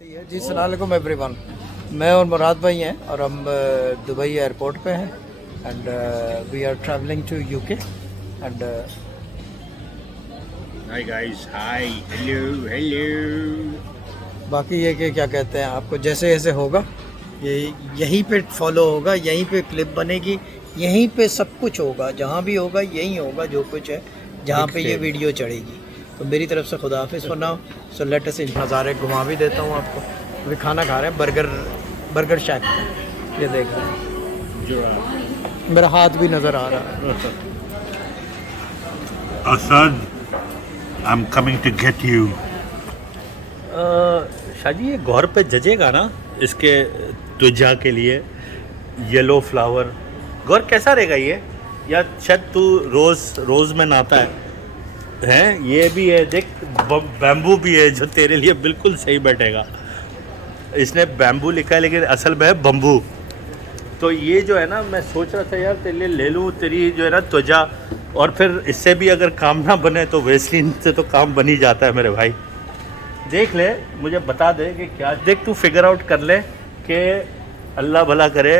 जी अस्सलाम वालेकुम एवरीवन। मैं और मुराद भाई हैं और हम दुबई एयरपोर्ट पे हैं and we are travelling to UK and Hi guys, hi, hello, hello. बाकी ये कि क्या कहते हैं आपको जैसे जैसे होगा ये यहीं पे फॉलो होगा, यहीं पे क्लिप बनेगी, यहीं पे सब कुछ होगा, जहाँ भी होगा यहीं होगा जो कुछ है, जहाँ पे ये वीडियो चढ़ेगी। तो मेरी तरफ से खुदा हाफिज़ for now. So let us नज़ारे घुमा भी देता हूँ आपको। अभी खाना खा रहे हैं बर्गर शैक। ये देख रहे हैं, मेरा हाथ भी नज़र आ रहा है। Asad, I'm coming to get you. शादी ये गौर पे जजेगा ना इसके त्वचा के लिए येलो फ्लावर। गौर कैसा रहेगा ये? या शायद तू रोज़ में नहाता है ये भी है, देख बैम्बू भी है जो तेरे लिए बिल्कुल सही बैठेगा। इसने बैम्बू लिखा है लेकिन असल में है बम्बू। तो ये जो है ना, मैं सोच रहा था यार तेरे लिए ले लूँ, तेरी जो है ना त्वचा, और फिर इससे भी अगर काम ना बने तो वेस्लिन से तो काम बन ही जाता है मेरे भाई। देख ले, मुझे बता दे कि क्या, देख तू फिगर आउट कर ले कि अल्लाह भला करे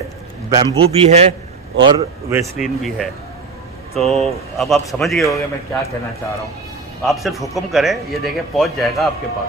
बैम्बू भी है और वेस्लिन भी है। तो अब आप समझ गए होंगे मैं क्या कहना चाह रहा हूँ। आप सिर्फ हुक्म करें, ये देखें पहुँच जाएगा आपके पास।